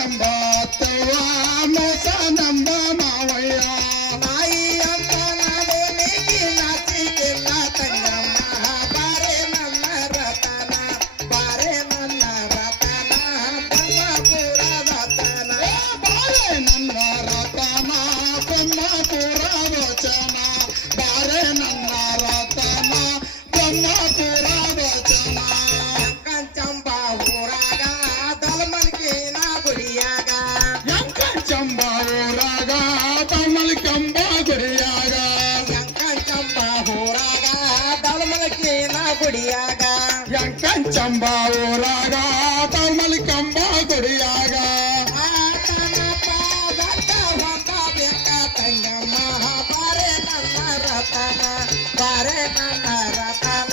ನಂಬತ್ತವ್ವ ಮೋಸ ನಂಬ ಮಾವಯ್ಯ ನಾಯಿ ಅಂತ ನಾನು ನೀಗಿ ನಾಚಿಕಿಲ್ಲ ತಂಗಮ್ಮ ಬಾರೆ ನನ್ನ ರತನ ಬಾರೆ ನನ್ನ ರತನ ಬ್ರಹ್ಮಪುರ ರತನ ಬಾರೆ ನನ್ನ ರತನ ಬ್ರಹ್ಮಪುರ ವಚನ ಬಾರೆ ನನ್ನ ರತನ ಬ್ರಹ್ಮಪುರ ವಚನ ಕಂಚಂಬ ಊರಾಗ ದಳಮಲ್ಕಿನ ಗುಡಿಯಾಗ ಚಂಬ ಊರಾಗ ತಮಲ್ಕಂಬ ಗುಡಿಯಾಗ ಕಂಚಂಬ ಊರಾಗ ದಳಮಲ್ಕಿನ ಗುಡಿಯಾಗ ಚಂಬ ಊರಾಗ ತಮಲ್ಕಂಬ ಗುಡಿಯಾಗ ಆತನ ಪಾದಕ್ಕ ಹೊಂದಬೇಕ ತಂಗಮ್ಮ ಬಾರೆ ನನ್ನ ರತನ ಬಾರೆ ನನ್ನ ರತನ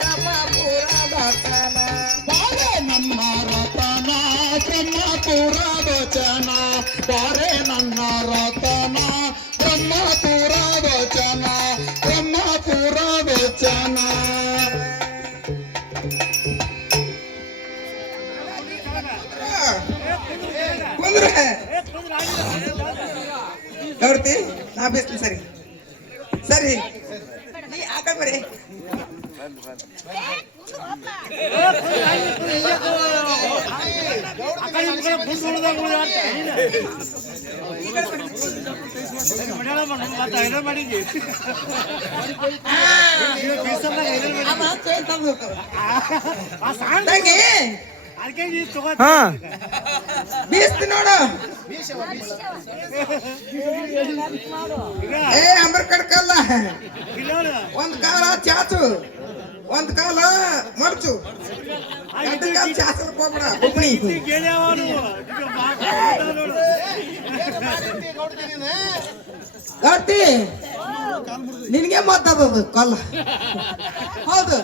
ಬ್ರಹ್ಮಪುರ ರತನ ಬಾರೆ ನಮ್ಮ ರತನ ಬ್ರಹ್ಮಪುರ ವಚನ ಬಾರೆ ನನ್ನ ರತನ ಬ್ರಹ್ಮಪುರ ವಚನ ಬ್ರಹ್ಮಪುರ ವಚನ ಕುಂದ್ರೆ ನೋಡ್ತಿ ನಾ ಬೇಸ್ಲಿ ಸರಿ ಸರಿ ನೀ ಆಕ ಬರೀ ಬೀಸ್ತಿ ನೋಡು ಏ ಅಂಬರ್ ಕಡ್ಕಲ್ಲ ಒಂದ್ ಕಾಲ ಚಾಚು ಒಂದ್ ಕಾಲ ಮಡ್ಚು ಎರಡು ಕಾಲ ಚಾಚಲ್ ಹೋಗ್ಬಿಡ ಹುಬ್ಳಿ ಗಟ್ಟಿ ನಿನ್ಗೆ ಮಾತಾಡೋದು ಕೊಲ್ಲ ಹೌದು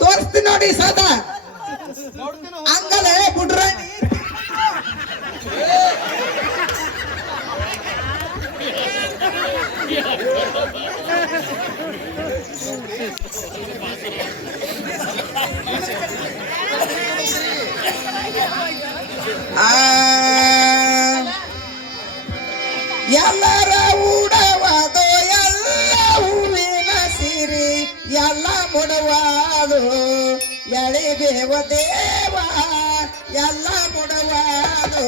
ತೋರಿಸ್ತೀನಿ ನೋಡಿ ಸದಾ ಹಂಗಲೇ ಬಿಡ್ರ ಎಲ್ಲರ ಉಡವಾದು ಎಲ್ಲ ಹೂವಿನ ಸಿರಿ ಎಲ್ಲ ಮುಡವಾದು ಎಳಿಬೇವ ದೇವ ಎಲ್ಲ ಮುಡವಾದು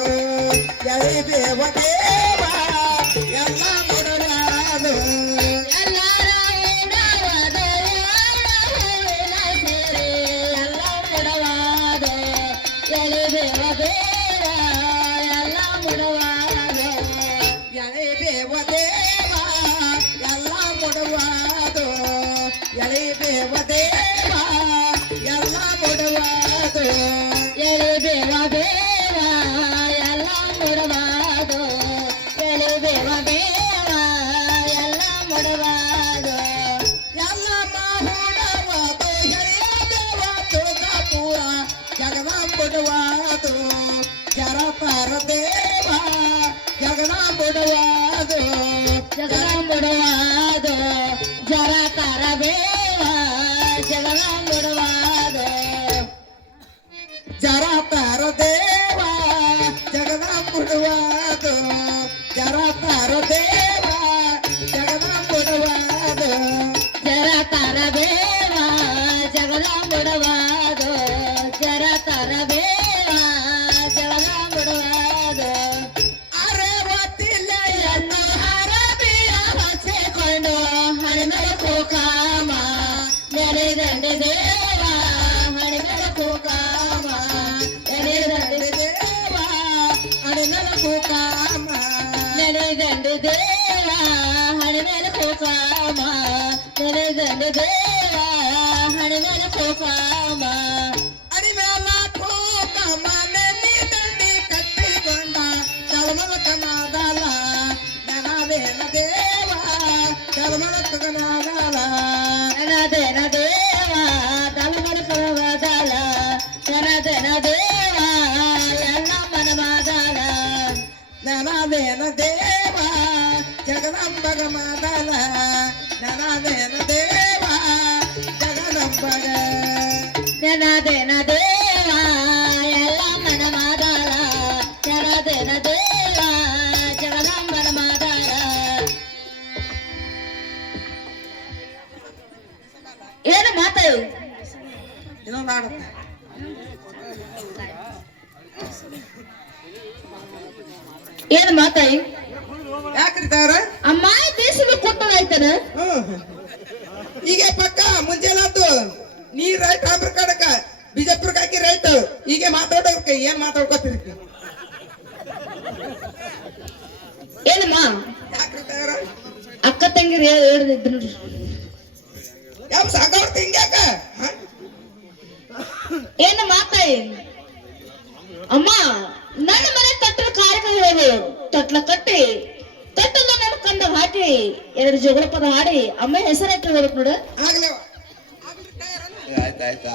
ಎಳಿಬೇವ ದೇವ ಎಲ್ಲ ಮುಡವಾದು ಎಳಿಬೇವ ದೇವ ಎಲ್ಲ ಮುಡವಾದು ಎಳಿಬೇವ ದೇವ ಎಲ್ಲ ಮುಡವಾದು ಎಳಿಬೇವ ದೇವ ಎಲ್ಲ ಮುಡವಾದು ಎಳಿಬೇವ ದೇವ ಎಲ್ಲ ಮುಡವಾದು ಎಲ್ಲ ಮಾಹುಡವಾದು ಎಳಿಬೇವ ತುಳಜಾಪುರ ಜಗದಾಂಬುಡವಾದು ಜರತಾರ ದೇವ ಜಗದಾಂಬುಡವಾದು ಜಗದಾಂಬುಡವಾದು ಜರ ತರಬೇವ ಜಗದಾಂಬುಡವಾದು ಜರತಾರ ದೇವ ಜಗದಾಂಬುಡವಾದು ಜರತಾರ ದೇವ ಜಗದಾಂಬುಡವಾದು ಜರ ತರಬೇವ ಜಗದಾಂಬುಡವಾದು ಜರ ತರಬೇವ ಜಗದಾಂಬುಡವಾದು ಅರವತ್ತಿಲೆಯನ್ನು ಹರಬಿಯ ಹಚ್ಚಿಕೊಂಡು ಹಣಿಮೆಳಕು ಕಾಮ ನೆನೆದಂಡೆ ದೇವ ಹಣಿಮೆಳಕು ಕಾಮ ನೆನೆದಂಡೆ ದೇವ ಅಡಿನಲಕು ಕಾಮ ನೆನೆದಂಡೆ ದೇವ ಹಣಿಮೆಳಕು ಕಾಮ ನೆನೆದಂಡೆ ದೇವ ಹಣಿಮೆಳಕು ಕಾಮ ಅಡಿಮೇಲ ಕಾಮ ನೆನ್ನಿ ದಂಡಿ ಕಟ್ಟಿಕೊಂಡ ತಳಮಳಕನಾದಲ ದನವೇನ ದೇವ ತಳಮಳಕನಾದಲ ನನದೆನ ದೇವ ತಲಮಡಕವದಲ ನನದೆನ ದೇವ ಎಲ್ಲ ಮನವಾದಲ ನನವೇನ ದೇವ ಜಗದಂಬಗ ಮಾದಲ ನನವೇನ ದೇವ ಜಗದಂಬಗ ನನದೆನ ದೇವ ಎಲ್ಲ ಮನವಾದಲ ಏನ್ ಮಾತಾಯಿ ಯಾಕ್ರಿ ತಾರ ಅಮ್ಮ ದೇಶದ ಕೊಟ್ಟದಾಯ್ತಾನ ಈಗ ಪಕ್ಕ ಮುಂಜಾನದ್ದು ನೀರ್ ರೈಟ್ ಆಂಧ್ರ ಕಡಕ ಬಿಜಾಪುರಕ್ಕೆ ಹಾಕಿ ರೈಟ್ ಈಗ ಮಾತಾಡೋರ್ಕ ಏನ್ ಮಾತಾಡ್ಕೋತಿರ್ತಿ ಏನಮ್ಮ ಯಾಕ್ರಿ ತಾರ ಅಕ್ಕ ತಂಗಿರಿ ಹೇಳಿದ್ದು ನೋಡ್ರಿ ಯಾವ ಸಾಗವ್ರ ತಿಂಗ್ಯಾಕ ಏನು ಮಾತಾಯಿ ಅಮ್ಮ ನನ್ನ ಮನೆ ಕಟ್ಟಡ ಕಾರ್ಯಕ್ರಮ ತಟ್ಲ ಕಟ್ಟಿ ತಟ್ಟದ ನನ್ನ ಕಂಡ ಹಾಕಿ 2 ಜಗಳ ಪದ ಹಾಡಿ ಅಮ್ಮ ಹೆಸರಾಯ್ತು ಹೇಳ್ಬೇಕು ನೋಡು ಆಗ್ಲವ ಆಯ್ತಾಯ್ತು